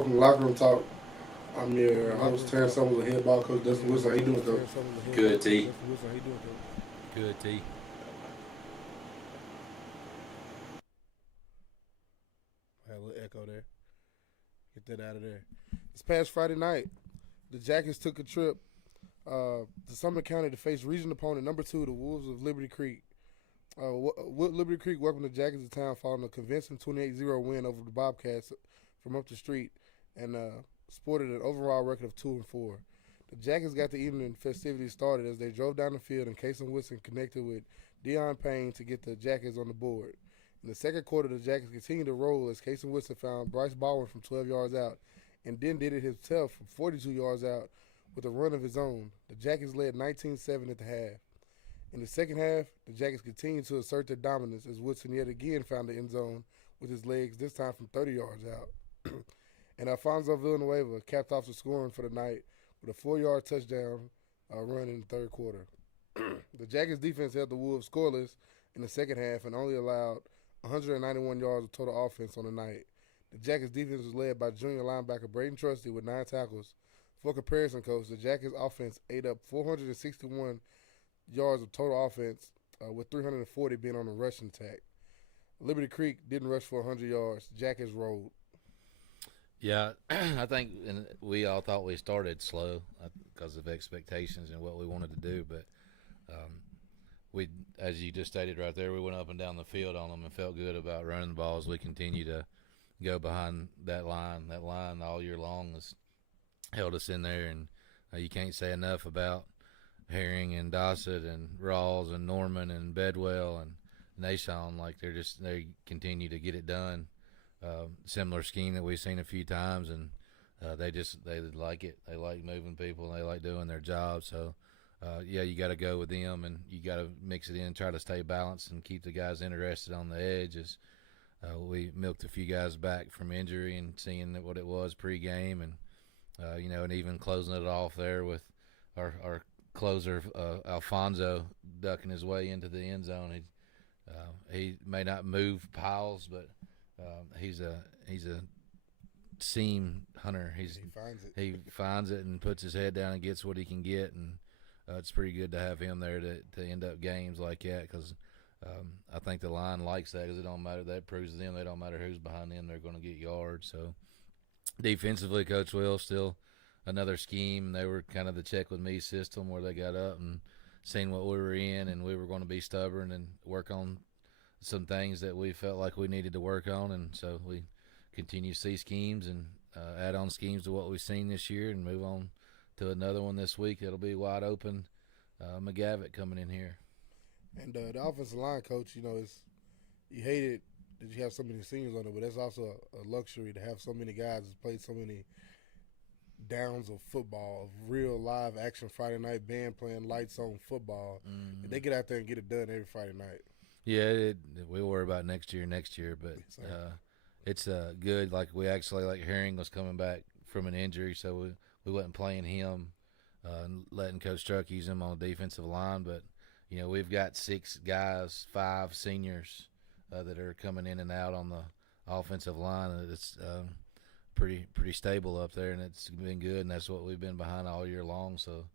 Welcome to Lockeroom Talk. I'm your host, Terrence Summers, the head ball coach, Dustin Wilson. How you doing, coach? Good, T. Good, T. I had a little echo there. Get that out of there. This past Friday night, the Jackets took a trip to Summit County to face region opponent number 2, the Wolves of Liberty Creek. Liberty Creek welcomed the Jackets to town following a convincing 28-0 win over the Bobcats from up the street and sported an overall record of 2-4. The Jackets got the evening festivities started as they drove down the field and Casey Wilson connected with Deion Payne to get the Jackets on the board. In the second quarter, the Jackets continued to roll as Casey Wilson found Bryce Baldwin from 12 yards out and then did it himself from 42 yards out with a run of his own. The Jackets led 19-7 at the half. In the second half, the Jackets continued to assert their dominance as Woodson yet again found the end zone with his legs, this time from 30 yards out. And Alfonso Villanueva capped off the scoring for the night with a 4-yard touchdown run in the third quarter. The Jackets defense held the Wolves scoreless in the second half and only allowed 191 yards of total offense on the night. The Jackets defense was led by junior linebacker Braden Trusty with 9 tackles. For comparison, coach, the Jackets offense ate up 461 yards of total offense with 340 being on the rushing attack. Liberty Creek didn't rush for 100 yards. Jackets rolled. Yeah, I think we all thought we started slow because of expectations and what we wanted to do, but we, as you just stated right there, we went up and down the field on them and felt good about running the ball as we continue to go behind that line. That line all year long has held us in there, and you can't say enough about Herring and Dossett and Rawls and Norman and Bedwell and Nashon. Like they continue to get it done. Similar scheme that we've seen a few times, and they like it. They like moving people, and they like doing their job. So, you got to go with them, and you got to mix it in, try to stay balanced, and keep the guys interested on the edge. As we milked a few guys back from injury and seeing what it was pregame, and and even closing it off there with our closer Alfonso ducking his way into the end zone. He may not move piles, but he's a seam hunter. He finds it and puts his head down and gets what he can get, and it's pretty good to have him there to end up games like that because I think the line likes that because it don't matter. That proves to them they don't matter who's behind them, they're going to get yards. So defensively, Coach Will still another scheme. They were kind of the check with me system where they got up and seen what we were in, and we were going to be stubborn and work on some things that we felt like we needed to work on, and so we continue to see schemes and add on schemes to what we've seen this year and move on to another one this week. It'll be wide open. McGavitt coming in here. And the offensive line, coach, you hate it that you have so many seniors on it, but that's also a luxury to have so many guys that played so many downs of football, of real live action Friday night band playing lights on football. Mm-hmm. And they get out there and get it done every Friday night. Yeah, we'll worry about next year, but it's good. Like we actually, like Herring was coming back from an injury, so we wasn't playing him and letting Coach Struck use him on the defensive line. But, we've got 6 guys, 5 seniors that are coming in and out on the offensive line. It's pretty stable up there, and it's been good, and that's what we've been behind all year long. So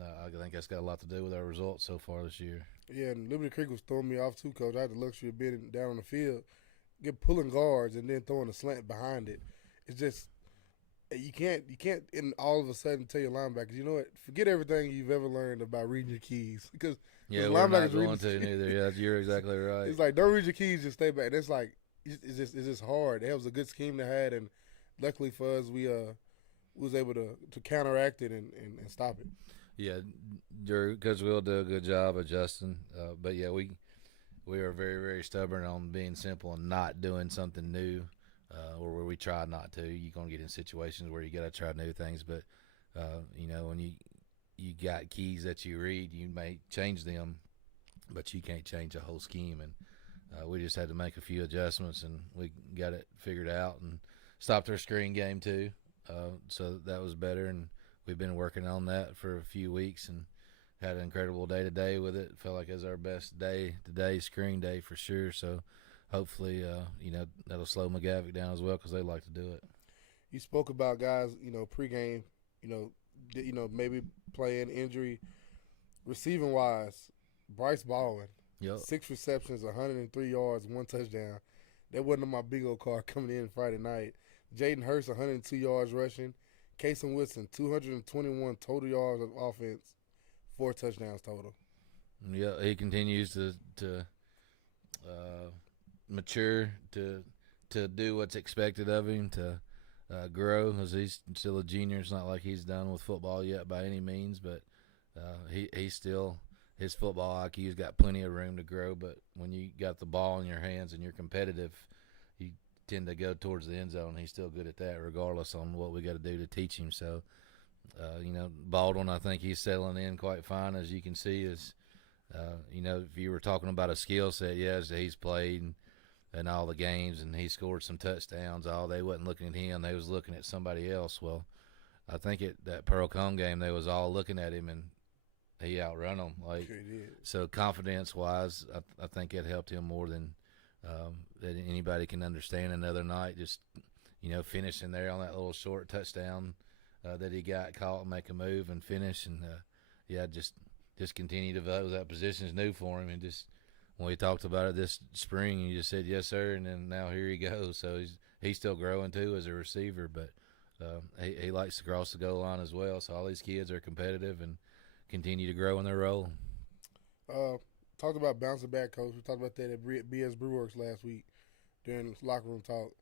I think that's got a lot to do with our results so far this year. Yeah, and Liberty Creek was throwing me off too, Coach. I had the luxury of being down on the field, pulling guards and then throwing a slant behind it. It's just you can't and all of a sudden tell your linebackers, you know what? Forget everything you've ever learned about reading your keys because we're not going to neither. Yeah, you're exactly right. It's like don't read your keys, just stay back. And it's like it's just hard. It was a good scheme they had, and luckily for us, we was able to counteract it and stop it. Yeah, Coach Will do a good job adjusting. But, yeah, we are very, very stubborn on being simple and not doing something new or where we try not to. You're going to get in situations where you got to try new things. But, when you got keys that you read, you may change them, but you can't change a whole scheme. And we just had to make a few adjustments, and we got it figured out and stopped our screen game too. So that was better, and we've been working on that for a few weeks and had an incredible day today with it. Felt like it was our best day today, screen day for sure. So hopefully, that'll slow McGavick down as well because they like to do it. You spoke about guys, pregame, maybe playing injury. Receiving wise, Bryce Baldwin, Yep. 6 receptions, 103 yards, 1 touchdown. That wasn't on my big old car coming in Friday night. Jaden Hurst, 102 yards rushing. Casey Wilson, 221 total yards of offense, 4 touchdowns total. Yeah, he continues to mature, to do what's expected of him, to grow, as he's still a junior. It's not like he's done with football yet by any means, but he's still, his football IQ's got plenty of room to grow. But when you got the ball in your hands and you're competitive, you tend to go towards the end zone. He's still good at that, regardless on what we got to do to teach him. So, Baldwin, I think he's settling in quite fine, as you can see. Is if you were talking about a skill set, yes, he's played in all the games and he scored some touchdowns. They wasn't looking at him; they was looking at somebody else. Well, I think that Pearl Cone game, they was all looking at him and he outrun them. So confidence-wise, I think it helped him more than that anybody can understand. Another night, just finishing there on that little short touchdown that he got, caught and make a move and finish, and just continue to develop. That position is new for him, and just when we talked about it this spring, he just said yes sir, and then now here he goes. So he's still growing too as a receiver, but he likes to cross the goal line as well. So all these kids are competitive and continue to grow in their role. Talked about bouncing back, Coach. We talked about that at BS Brewworks last week during this locker room talk.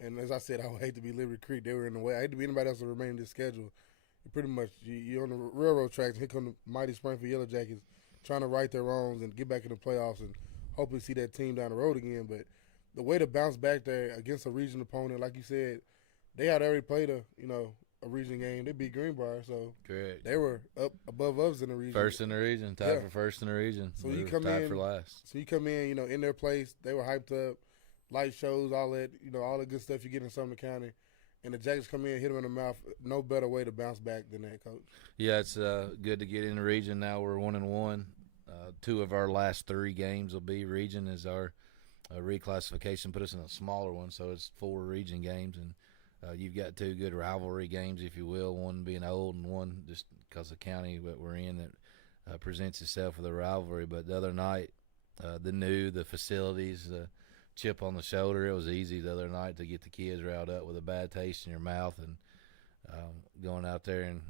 And as I said, I would hate to be Liberty Creek. They were in the way. I hate to be anybody else to remain in this schedule. Pretty much, you're on the railroad tracks, and here come the mighty Springfield Yellow Jackets trying to right their wrongs and get back in the playoffs and hopefully see that team down the road again. But the way to bounce back there against a region opponent, like you said, they had already played a region game. They beat Greenbrier, so correct. They were up above us in the region. First in the region, tied for first in the region. So you come tied in for last. So you come in, in their place. They were hyped up, light shows, all that, all the good stuff you get in Sumner County. And the Jackets come in, hit them in the mouth. No better way to bounce back than that, Coach. Yeah, it's good to get in the region. Now we're 1-1. 2 of our last 3 games will be region as our reclassification put us in a smaller one, so it's 4 region games. And you've got 2 good rivalry games, if you will, one being old and one just because the county that we're in that presents itself with a rivalry. But the other night, the facilities, the chip on the shoulder, it was easy the other night to get the kids riled up with a bad taste in your mouth and going out there and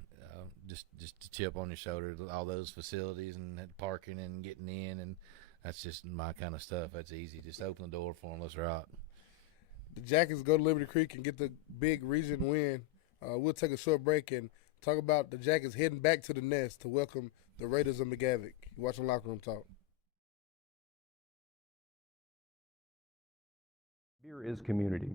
just to chip on your shoulder, all those facilities and parking and getting in, and that's just my kind of stuff. That's easy. Just open the door for them. Let's rock. The Jackets go to Liberty Creek and get the big region win. We'll take a short break and talk about the Jackets heading back to the nest to welcome the Raiders of McGavock. You're watching Locker Room Talk. Beer is community.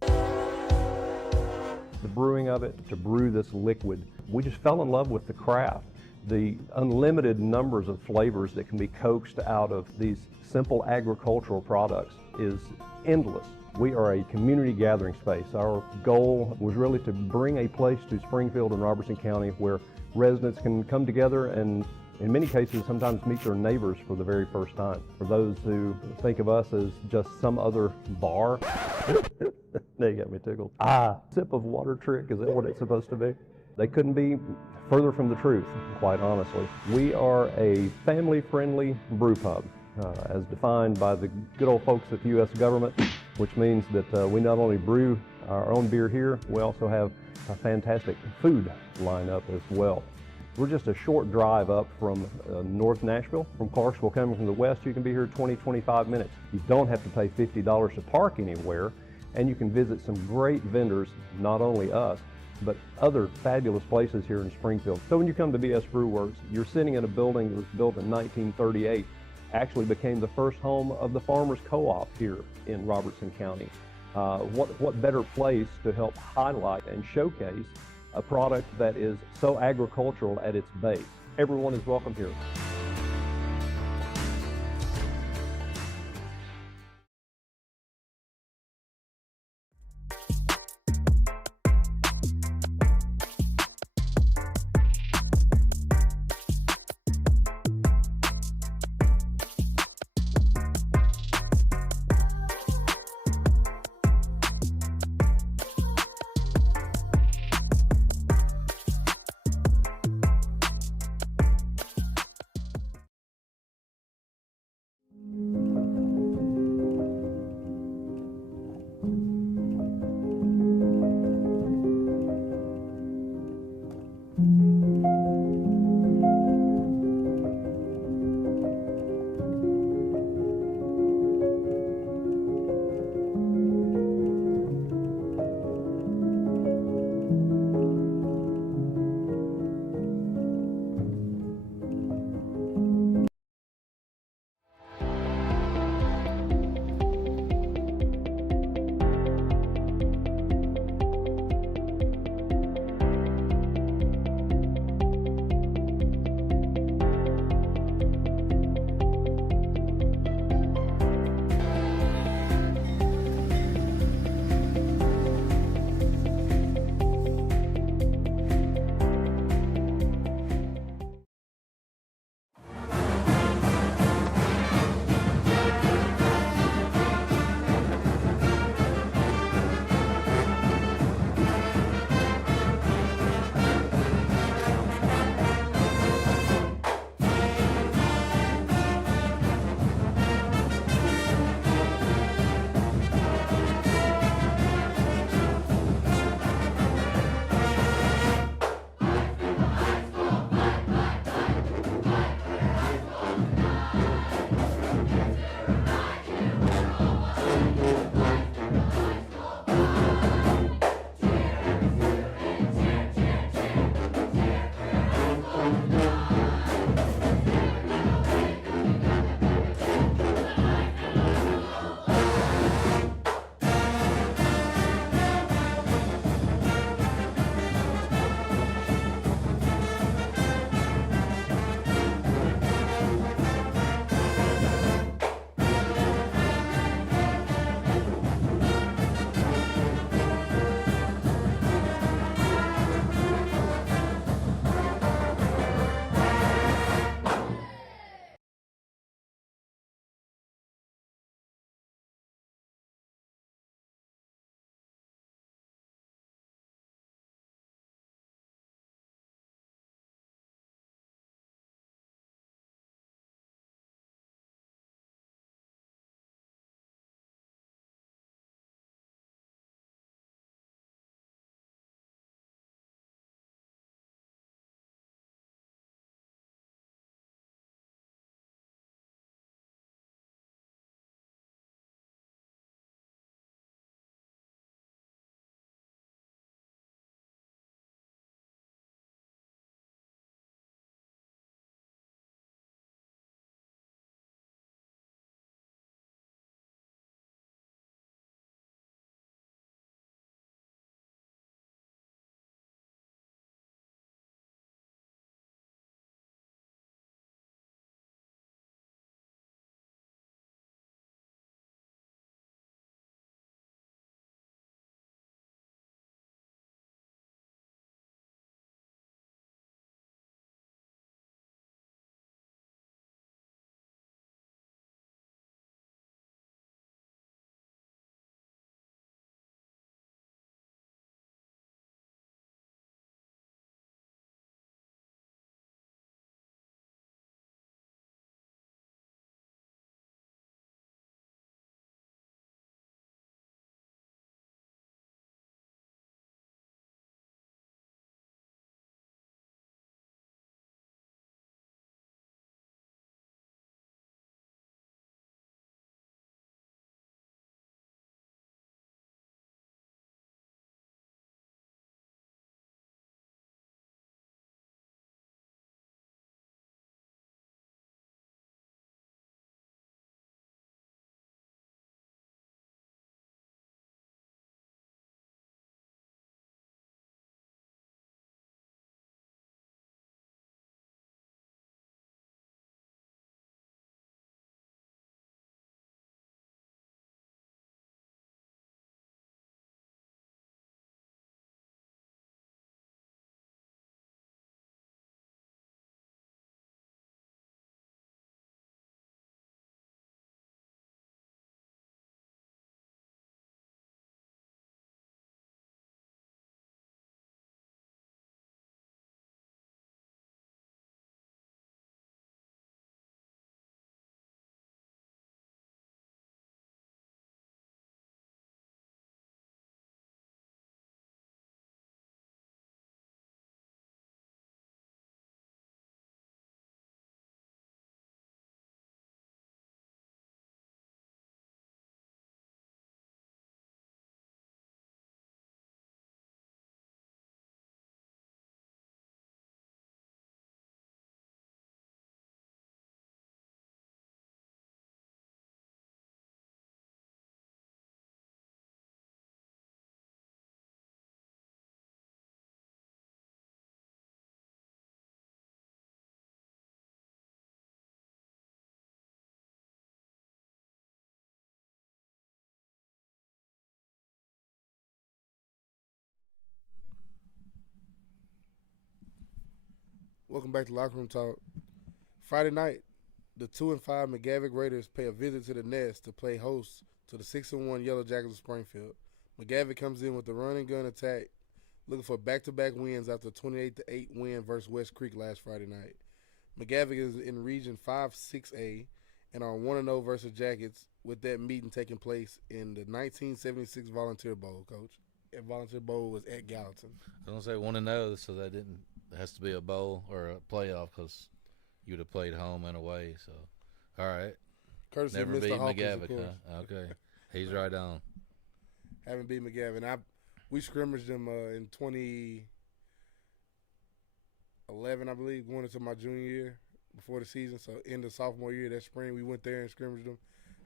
The brewing of it, to brew this liquid, we just fell in love with the craft. The unlimited numbers of flavors that can be coaxed out of these simple agricultural products is endless. We are a community gathering space. Our goal was really to bring a place to Springfield and Robertson County where residents can come together and in many cases sometimes meet their neighbors for the very first time. For those who think of us as just some other bar, now you got me tickled. Sip of water trick, is that what it's supposed to be? They couldn't be further from the truth, quite honestly. We are a family-friendly brew pub, as defined by the good old folks at the U.S. government, which means that we not only brew our own beer here, we also have a fantastic food lineup as well. We're just a short drive up from North Nashville. From Clarksville coming from the west, you can be here 20-25 minutes. You don't have to pay $50 to park anywhere, and you can visit some great vendors, not only us, but other fabulous places here in Springfield. So when you come to BS Brewworks, you're sitting in a building that was built in 1938, actually became the first home of the Farmers Co-op here in Robertson County. What better place to help highlight and showcase a product that is so agricultural at its base. Everyone is welcome here. Welcome back to Locker Room Talk. Friday night, the 2-5 McGavick Raiders pay a visit to the Nest to play host to the 6-1 Yellow Jackets of Springfield. McGavick comes in with the run and gun attack, looking for back-to-back wins after a 28-8 win versus West Creek last Friday night. McGavick is in Region 5-6A and are 1-0 versus Jackets, with that meeting taking place in the 1976 Volunteer Bowl, Coach. That Volunteer Bowl was at Gallatin. I was going to say 1-0, so that didn't – it has to be a bowl or a playoff because you would have played home and away. So, all right. Courtesy Never of beat Mr. Hawkins, McGavick, of course. huh? Okay. He's right on. Haven't beat McGavin. We scrimmaged them in 2011, I believe, going into my junior year before the season. So, in the sophomore year, that spring, we went there and scrimmaged them.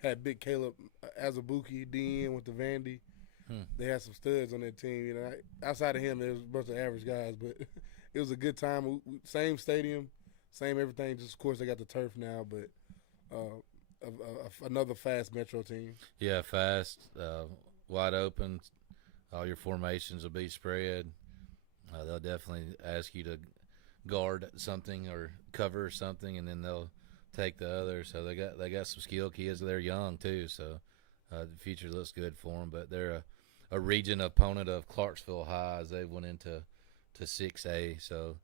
Had Big Caleb Azabuki, DN with the Vandy. They had some studs on that team. You know, outside of him, there was a bunch of average guys, but it was a good time. Same stadium, same everything. Just of course they got the turf now, but another fast Metro team. Yeah, fast, wide open. All your formations will be spread. They'll definitely ask you to guard something or cover something, and then they'll take the other. So they got some skilled kids. They're young too, so the future looks good for them. But they're a region opponent of Clarksville High as they went into 6A. So,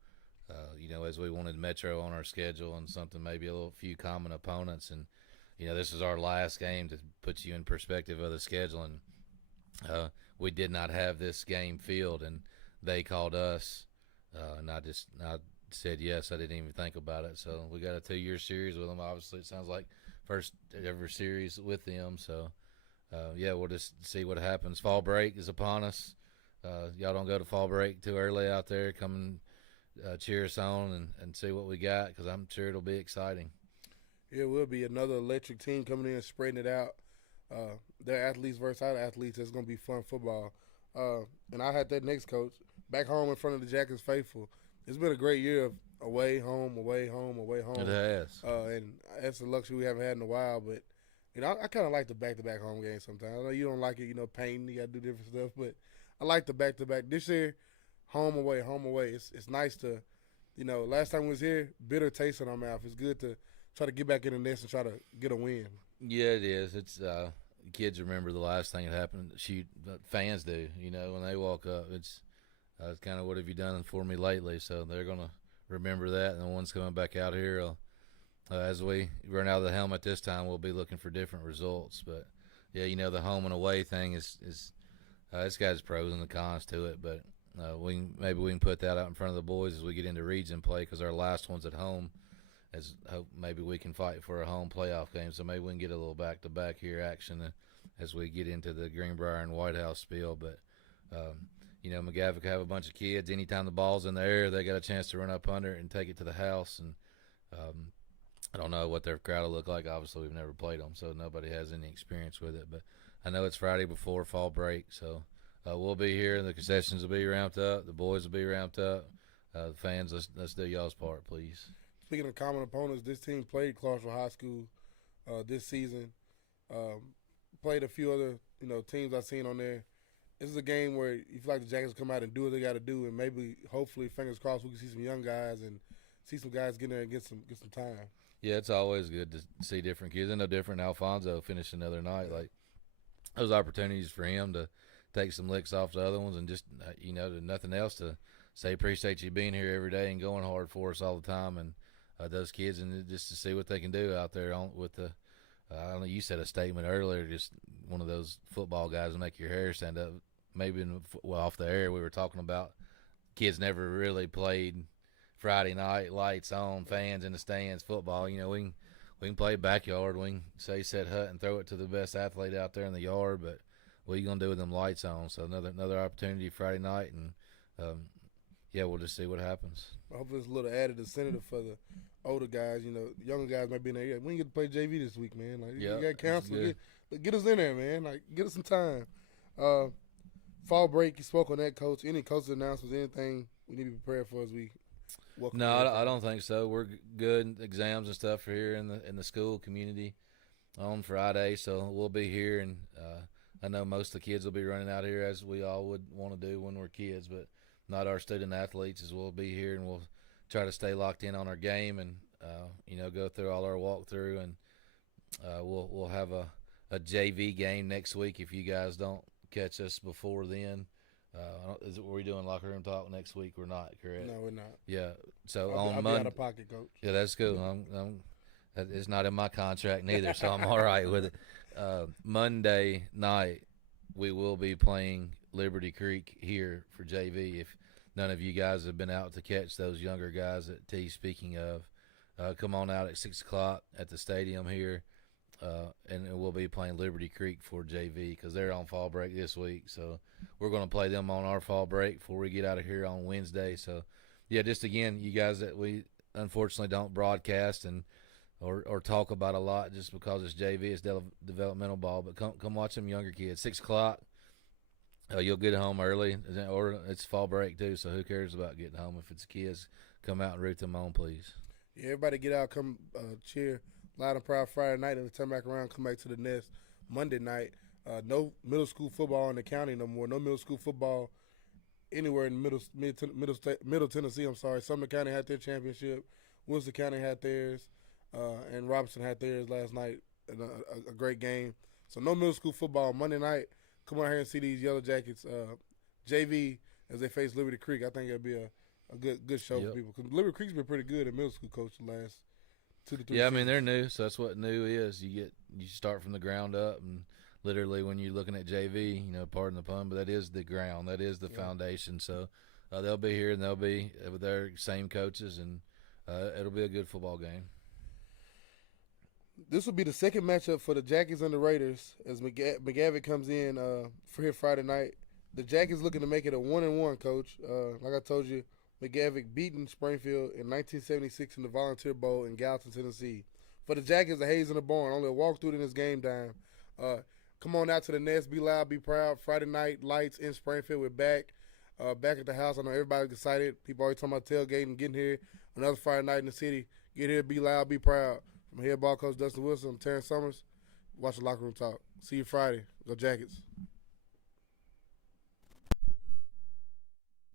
as we wanted Metro on our schedule and something, maybe a few common opponents. And, this is our last game to put you in perspective of the schedule. And we did not have this game field, and they called us. And I said yes. I didn't even think about it. So we got a 2-year series with them. Obviously, it sounds like first ever series with them. So, we'll just see what happens. Fall break is upon us. Y'all don't go to fall break too early out there. Come and cheer us on and see what we got, because I'm sure it'll be exciting. It will be another electric team coming in and spreading it out. They're athletes versus our athletes. It's going to be fun football. And I had that next coach back home in front of the Jackets faithful. It's been a great year of away, home, away, home, away, home. It has. And that's a luxury we haven't had in a while, but I kind of like the back-to-back home games sometimes. I know you don't like it, painting, you got to do different stuff, but I like the back-to-back. This year, home, away, home, away. It's nice to, last time we was here, bitter taste in our mouth. It's good to try to get back in the nest and try to get a win. Yeah, it is. It's kids remember the last thing that happened. Fans do, when they walk up. It's kind of, what have you done for me lately? So they're going to remember that, and the ones coming back out here as we run out of the helmet this time, we'll be looking for different results. But, yeah, the home and away thing is it's got its pros and the cons to it. But maybe we can put that out in front of the boys as we get into region play, because our last one's at home. Maybe we can fight for a home playoff game. So maybe we can get a little back-to-back here action as we get into the Greenbrier and White House spiel. But, McGavick have a bunch of kids. Anytime the ball's in the air, they got a chance to run up under it and take it to the house. And I don't know what their crowd will look like. Obviously, we've never played them, so nobody has any experience with it. But I know it's Friday before fall break, so we'll be here. The concessions will be ramped up. The boys will be ramped up. The fans, let's do y'all's part, please. Speaking of common opponents, this team played Clarksville High School this season. Played a few other teams I've seen on there. This is a game where you feel like the Jackets come out and do what they got to do, and maybe, hopefully, fingers crossed, we can see some young guys and see some guys get in there and get some time. Yeah, it's always good to see different kids. I know different Alfonso finishing the other night. Like, those opportunities for him to take some licks off the other ones, and just, nothing else to say appreciate you being here every day and going hard for us all the time. And those kids, and just to see what they can do out there with the I don't know, you said a statement earlier, just one of those football guys will make your hair stand up. Maybe off the air we were talking about kids never really played Friday night, lights on, fans in the stands, football. We can play backyard. We can say set hut and throw it to the best athlete out there in the yard, but what are you going to do with them lights on? So another opportunity Friday night, and we'll just see what happens. Hopefully it's a little added incentive for the older guys. Younger guys might be in there. Yeah, we didn't get to play JV this week, man. Like, you got counsel. Get us in there, man. Like, get us some time. Fall break, you spoke on that, Coach. Any coach's announcements, anything we need to be prepared for as we welcome? No, I don't think so. We're good. Exams and stuff are here in the school community on Friday, so we'll be here. And I know most of the kids will be running out here, as we all would want to do when we're kids, but not our student athletes, as we'll be here, and we'll try to stay locked in on our game and go through all our walkthrough, and we'll have a JV game next week if you guys don't catch us before then. Were we doing locker room talk next week? We're not, correct? No, we're not. Yeah. So I'll on be Monday, out of pocket, Coach. yeah, that's cool. It's not in my contract neither, so I'm all right with it. Monday night, we will be playing Liberty Creek here for JV. If none of you guys have been out to catch those younger guys that T's speaking of, come on out at 6 o'clock at the stadium here, and we'll be playing Liberty Creek for JV because they're on fall break this week. So we're going to play them on our fall break before we get out of here on Wednesday. So, yeah, just again, you guys that we unfortunately don't broadcast or talk about a lot just because it's JV, it's developmental ball. But come watch them younger kids. 6 o'clock, you'll get home early, or it's fall break too, so who cares about getting home? If it's kids, come out and root them on, please. Yeah, everybody get out, come cheer loud and proud Friday night, and then turn back around, come back to the nest Monday night. No middle school football in the county no more. No middle school football anywhere in middle Tennessee. I'm sorry. Sumner County had their championship. Winston County had theirs. And Robinson had theirs last night in a great game. So no middle school football Monday night. Come on here and see these Yellow Jackets JV as they face Liberty Creek. I think it'll be a good show for people. Because Liberty Creek's been pretty good at middle school, Coach, the last 2 to 3 Yeah, seasons. I mean, they're new, so that's what new is. You start from the ground up, and literally when you're looking at JV, pardon the pun, but that is the ground. That is the foundation. So they'll be here, and they'll be with their same coaches, and it'll be a good football game. This will be the second matchup for the Jackies and the Raiders as McGavick comes in for here Friday night. The Jackies looking to make it a 1-1, Coach. Like I told you, McGavick beating Springfield in 1976 in the Volunteer Bowl in Gallatin, Tennessee. For the Jackies, the Hayes in the barn. Only a walkthrough in this game time. Come on out to the nest. Be loud, be proud. Friday night lights in Springfield. We're back at the house. I know everybody's excited. People always talking about tailgating, getting here. Another Friday night in the city. Get here, be loud, be proud. From head ball coach Dustin Wilson, I'm Terrence Summers. Watch the Locker Room Talk. See you Friday. Go Jackets.